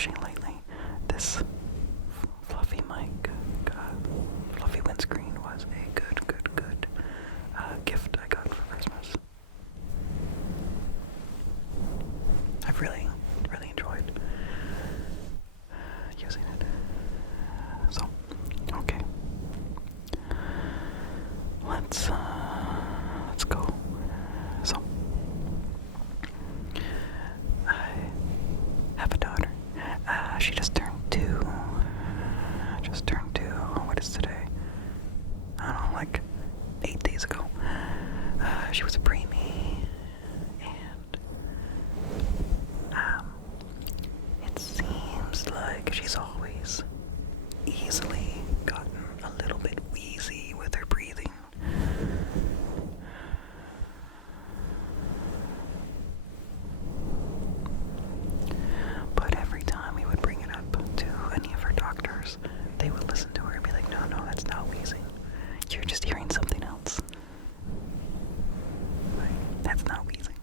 machine lately. This fluffy mic, fluffy windscreen was a good gift I got for Christmas. I've really enjoyed using it. So, okay. Let's go. So, I have a daughter. She just turned 2. What is today? I don't know, like 8 days ago. She was a preemie, and it seems like she's always easily gotten a little bit wheezy with her breathing. But every time we would bring it up to any of her doctors, they would listen to her and be like, no, that's not wheezing. You're just hearing something else. Like, that's not wheezing.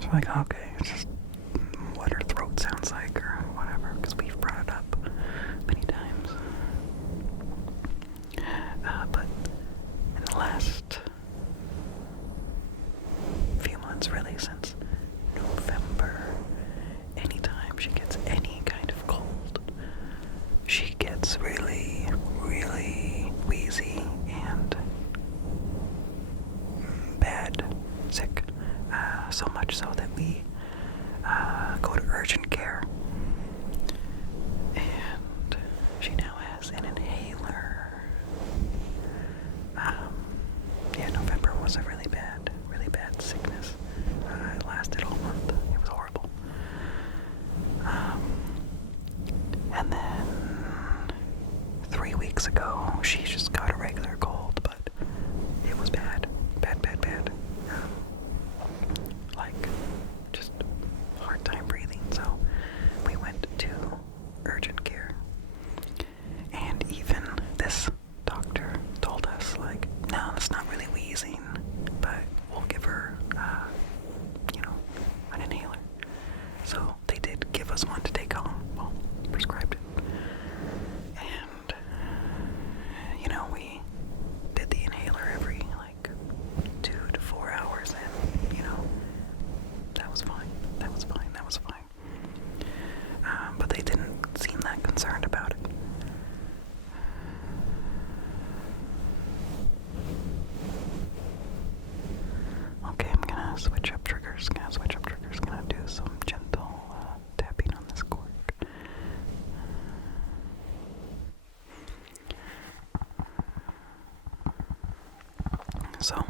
So like, okay, it's just what her throat sounds like or whatever, because we've brought it up many times. But in the last few months, really, since November, anytime she gets any kind of cold, she gets really wheezy and bad, sick. So much so that we go to urgent care. And she now has an inhaler. November was a really bad sickness. It lasted all month. It was horrible. And then 3 weeks ago, she just got a regular cold, but it was bad. Like, just hard time breathing, so we went to urgent care. And even this doctor told us, like, no, it's not really wheezing, but we'll give her, an inhaler. So they did give us one to take home. Well, prescribed it. And, we did the inhaler every, 2 to 4 hours, and, that was fine. But they didn't seem that concerned about it. Okay, I'm gonna switch up triggers. Gonna do some gentle tapping on this cork. So,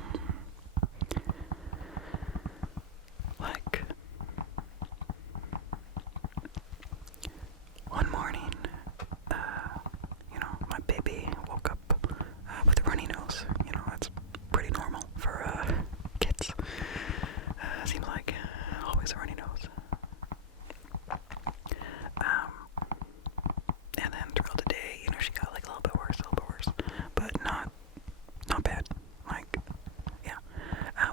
one morning, my baby woke up with a runny nose. That's pretty normal for kids. Seems like always a runny nose. And then throughout the day, she got a little bit worse, but not bad.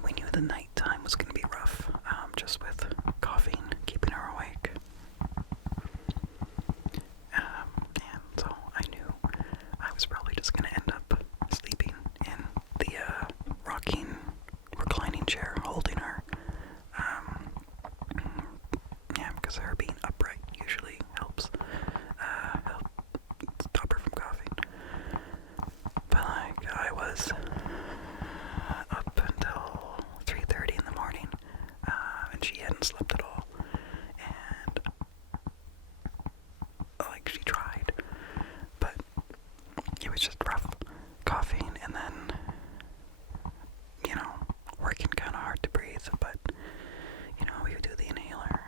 We knew the nighttime was going to be rough, just with coughing, keeping her awake. And so I knew I was probably just going to end up sleeping in the reclining chair, holding her. Because her being upright usually helps stop her from coughing. But I was up until 3:30 in the morning, and she hadn't slept at all. And she tried, but it was just rough coughing, and then working kind of hard to breathe. But we would do the inhaler.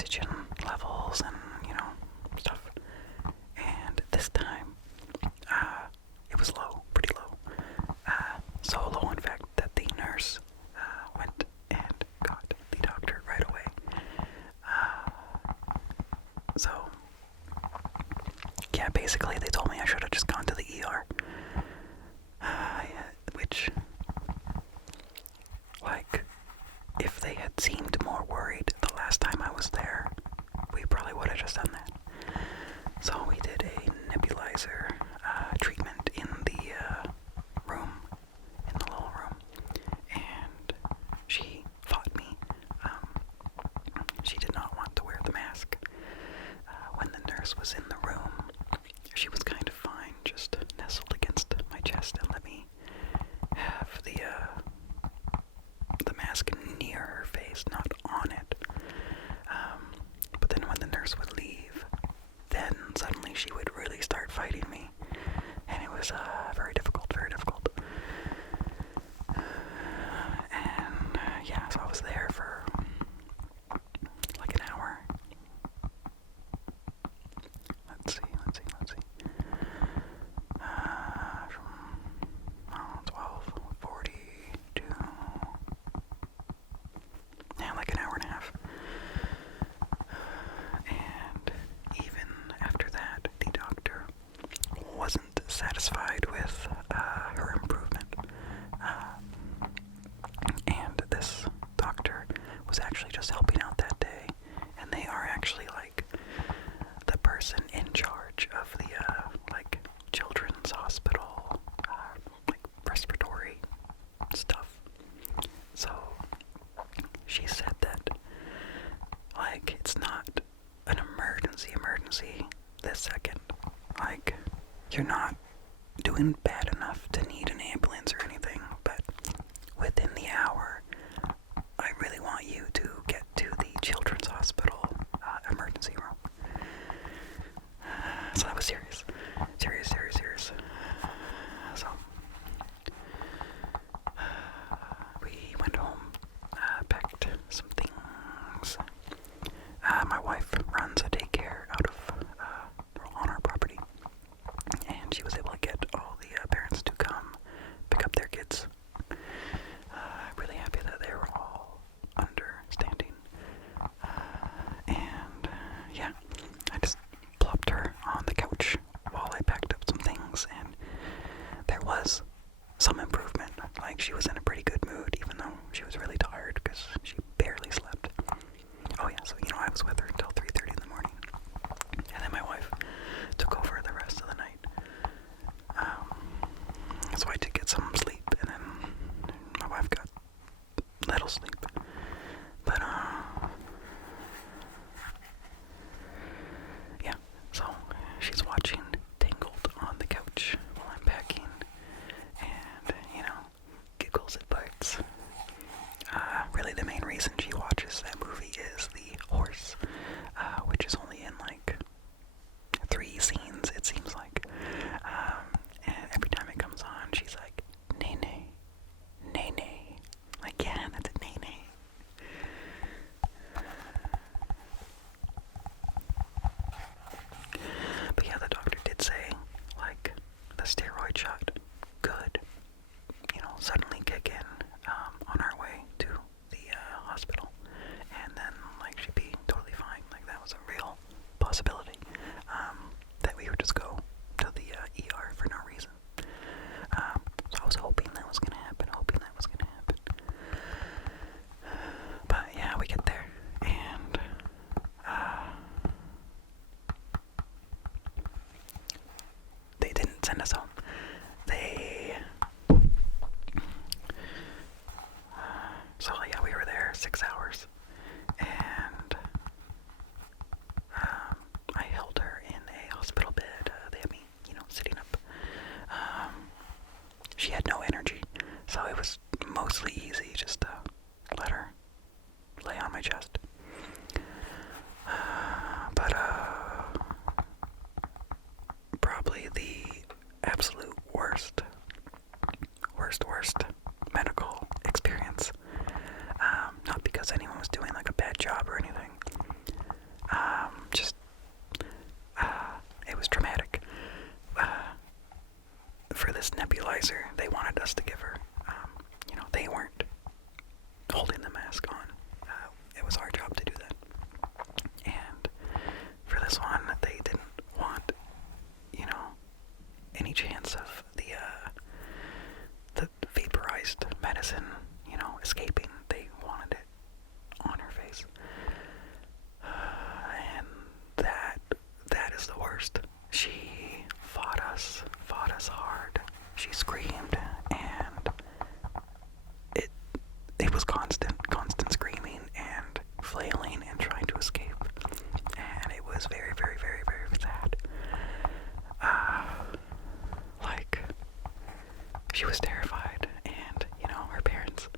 oxygen levels and, stuff. And this time, it was low, pretty low. So low, in fact, that the nurse went and got the doctor right away. So, yeah, basically they told me I should have just gone to the ER. Which, like, if they had seemed more worried the last time I was there, we probably would have just done that. So we did a nebulizer treatment in the room, in the little room, and she fought me. She did not want to wear the mask. When the nurse was in the room, she was kind of fine, just nestled against my chest and let me have the mask near her face, not on it. But then when the nurse would leave, then suddenly she would really start fighting me, and it was very difficult, very difficult. And yeah, so I was there for like an hour. Let's see. From 12:40 to like an hour and a half. And even after that, the doctor wasn't satisfied with her improvement. And this doctor was actually just helping out that day, and they are actually like the person in charge of the like children's hospital, like respiratory stuff. So she said that, like, it's not an emergency this second. Like, you're not doing bad enough to need an ambulance or anything, but within the hour, I really want you to get to the children's hospital emergency room. So that was serious. So we went home, packed some things. My wife runs a daycare out of on our property, and she was able to get all the parents to come pick up their kids. Really happy that they were all understanding. And yeah, I just plopped her on the couch while I packed up some things, and there was some improvement. Like, she was in a pretty good mood, even though she was really tired because she barely slept. Oh yeah, so I was with her until 3:30 in the morning, and then my wife took over the rest of the night. So I did get some sleep, and then my wife got little sleep. But yeah, so she's watching Tangled on the couch while I'm packing, and giggles at parts. Really, the main reason she watches that movie is the horse, which is only in like 3 scenes, it seems like. And every time it comes on, she's like, "Nay, nay, nay, nay." Like, yeah, that's a nay, nay. But yeah, the doctor did say, like, the steroid shot could, suddenly kick in on our way to the hospital, and then, like, she'd be totally fine. Like, that was a real possibility, that we would just go to the ER for no reason. So I was hoping that was gonna happen, But yeah, we get there, and they didn't send us home. So yeah, we were there 6 hours, and I held her in a hospital bed. They had me, sitting up. She had no energy, so it was mostly easy just to let her lay on my chest. But probably the absolute worst medical experience. Not because anyone was doing like a bad job or anything, as in, escaping. They wanted it on her face. And that is the worst. She fought us hard. She screamed, and it was constant screaming and flailing and trying to escape. And it was very, very, very, very sad. She was terrified, and, her parents,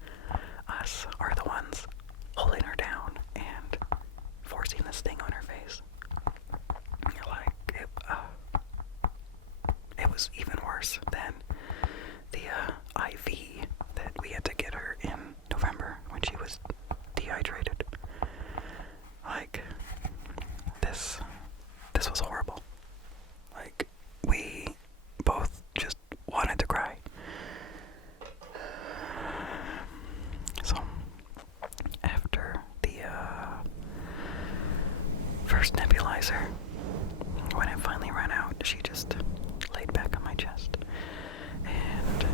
us, are the ones holding her down and forcing this thing on her face. It was even worse than the IV that we had to get her in November when she was dehydrated. This was horrible. We both just wanted to cry. So, after the first nebulizer, when it finally ran out, she just laid back on my chest. And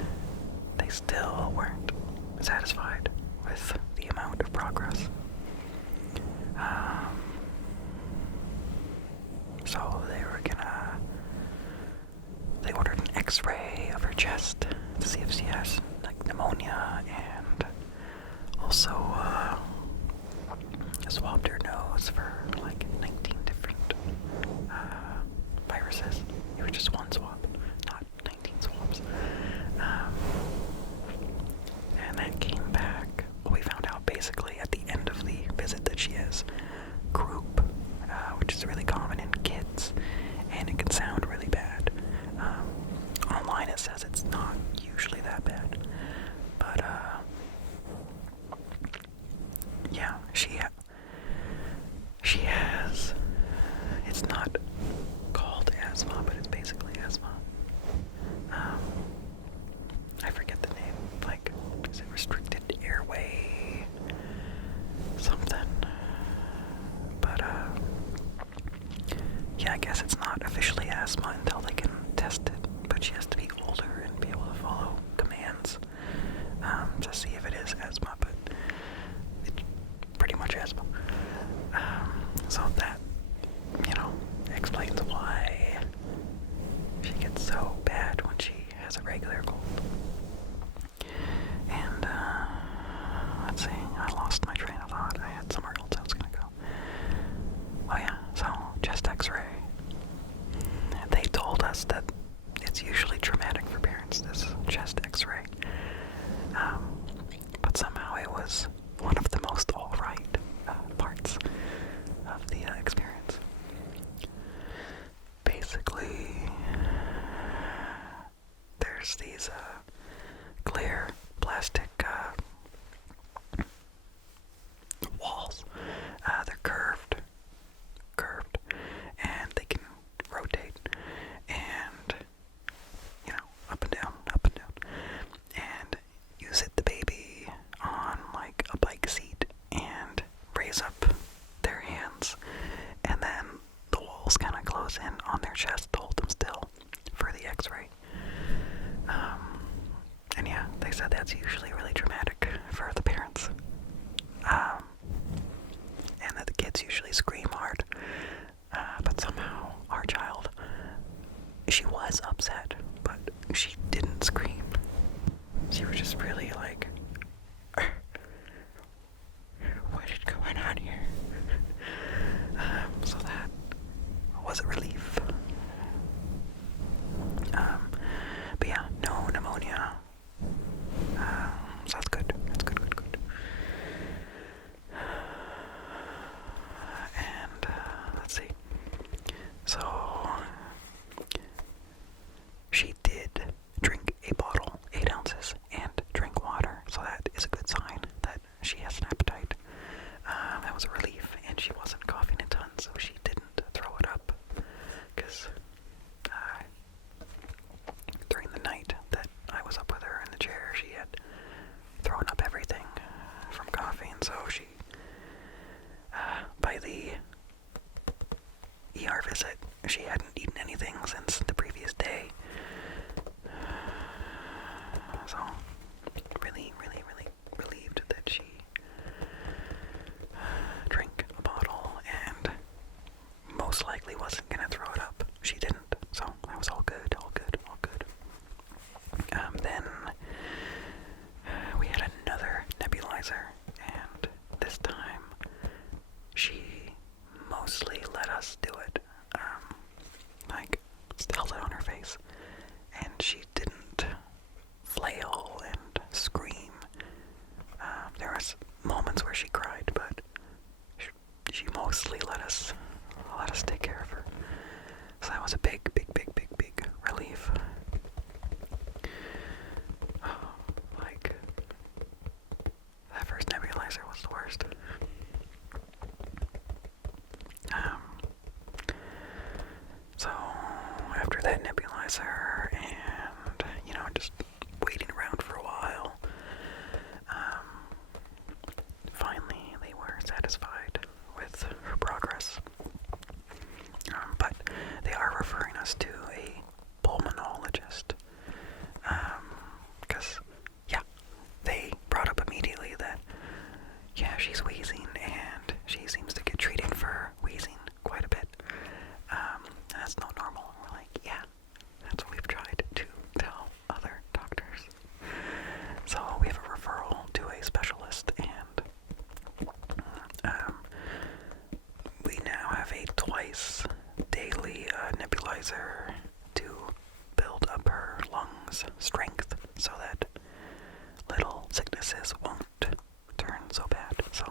they still weren't satisfied with the amount of progress. So they ordered an x-ray of her chest to see if she has pneumonia, and also swabbed her nose for 19 different viruses. It was just one swab, not 19 swabs. And that came back. We found out basically at the end of the visit that she has croup, which is really common in kids, and it can sound really bad. Online it says it's not usually that bad, but yeah, she has, it's not called asthma, but it's basically asthma. I forget the name, is it restricted airway something? But yeah, I guess it's not officially asthma until they can test it, but she has to be older and be able to follow commands to see if it is asthma, but it's pretty much asthma. So that, explains why she gets so bad when she has a regular cold. And, let's see, I lost my train of thought. I had somewhere else I was gonna go. Oh yeah, so, chest x-ray. They told us that it's usually traumatic for parents, this chest x-ray. But somehow it was one of the most alright parts of the experience. Basically, there's these clear plastic walls. They're curved, and they can rotate, and up and down, and you sit the baby on a bike seat and raise up their hands, and then the walls kind of close in on their chest to hold them still for the x-ray. And yeah, they said that's usually really traumatic for the parents. And that the kids usually scream hard. But somehow our child, she was upset, but she didn't scream. She was just really what is going on here? So that was a relief. But yeah, no pneumonia. So that's good. That's good. And let's see. So she did drink a bottle, 8 ounces, and drink water. So that is a good sign that she has an appetite. That was a relief, and she wasn't coughing a ton, so she didn't throw it up. Because during the night that I was up with her in the chair, she had thrown up everything from coughing, so she, by the ER visit, she hadn't eaten anything since the previous day. So, really, really, promises won't turn so bad. So,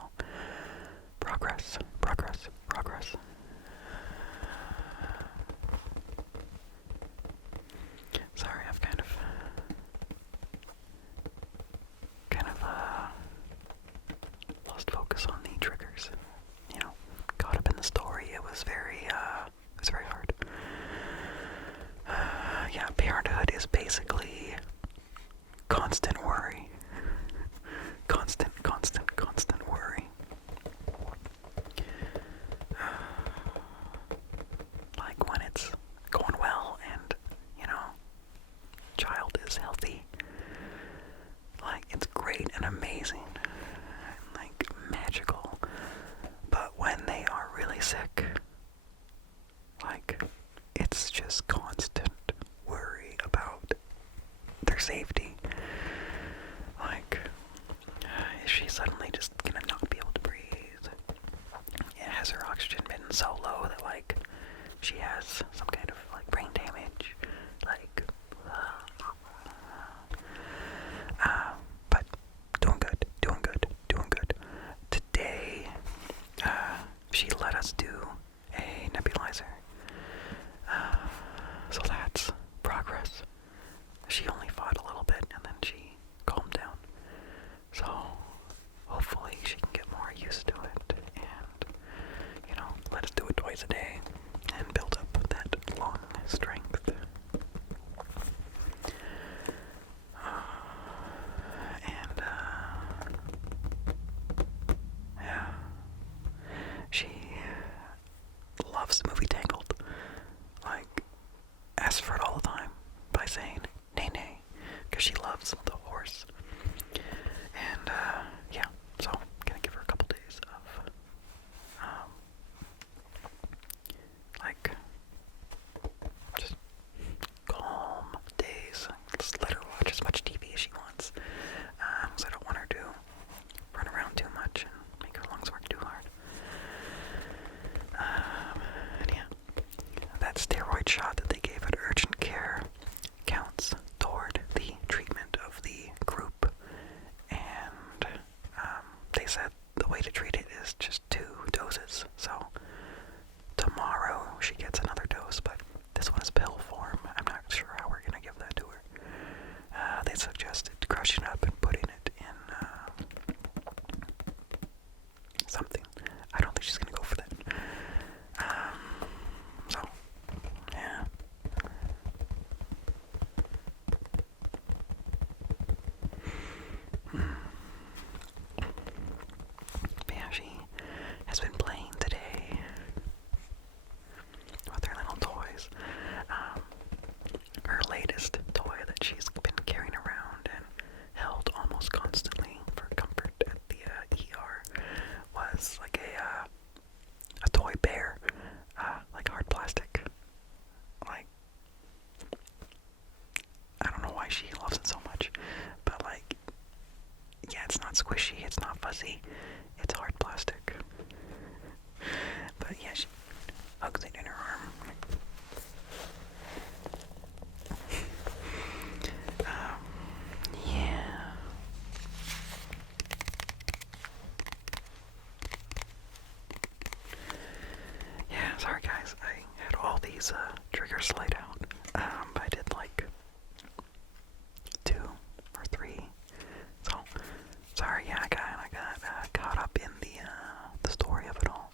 progress, progress, progress. Sorry, I've kind of lost focus on the triggers. You know, caught up in the story. It was very hard. Yeah, parenthood is basically constant worry. Constant worry. Like when it's going well and, you know, child is healthy. Like, it's great and amazing. Like, magical. But when they are really sick, like, it's just constant worry about their safety. Like, is she suddenly just gonna not be able to breathe? Yeah, has her oxygen been so low that, like, she has some kind of, like, brain damage? Like, but doing good. Today, she let us do a nebulizer. So that's progress. She only fought a little bit and then she calmed down. So hopefully she can get more used to it and, you know, let us do it twice a day and build up that lung strength. And, yeah. She loves the movie Tangled. Like, asks for it all the time by saying nay nay, because she loves the horse. And yeah, so gonna give her a couple days of like just calm days. Just let her watch as much TV as she wants, because I don't want her to run around too much and make her lungs work too hard. And yeah, that steroid shot that they gave at urgent care counts toward the treatment of the group, and they said the way to treat it is just 2 doses. So tomorrow she gets another dose, but this one is pill form. I'm not sure how we're gonna give that to her. They suggested crushing it up and putting it in something. I don't think she's gonna go for that. So yeah. But yeah, she has been playing today with her little toys. Her latest toy that she's been carrying around and held almost constantly for comfort at the ER was like a toy bear, like hard plastic. Like, I don't know why she loves it so much, but like, yeah, it's not squishy, it's not fuzzy, it's hard plastic. But yeah, she hugs it in her arm. Yeah. Yeah, sorry guys, I had all these triggers laid out. I did like 2 or 3. So sorry, yeah, I got caught up in the story of it all.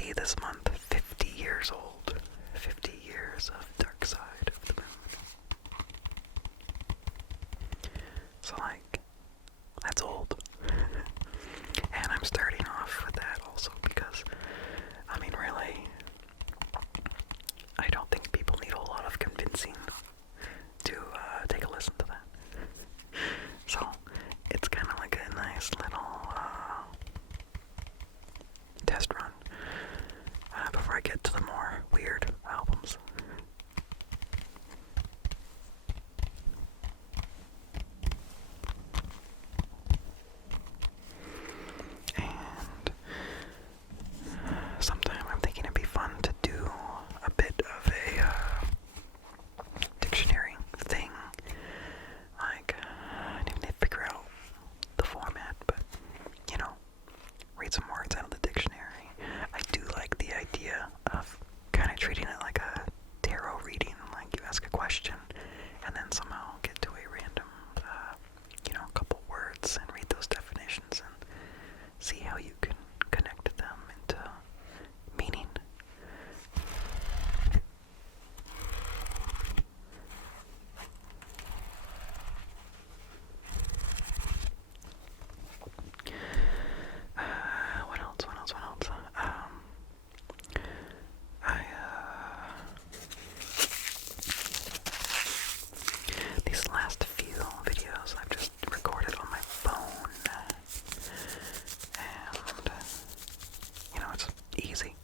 50 this month. 50 years old. 50 years of Dark Side of the Moon. So, like, that's old. And I'm starting off with that also because, I mean, really, I don't think people need a whole lot of convincing to take a listen to that. So, it's kind of like a nice little test run before I get to the more weird albums. And sometime I'm thinking it'd be fun to do a bit of a dictionary thing. Like, I need to figure out the format, but, you know, read some words out of the dictionary. I do like the idea of kind of treating it like a tarot reading, like you ask a question and then somehow get to a random, couple words and read those definitions and see how you can connect them into meaning. What else? These last few videos I've just recorded on my phone, and, it's easy.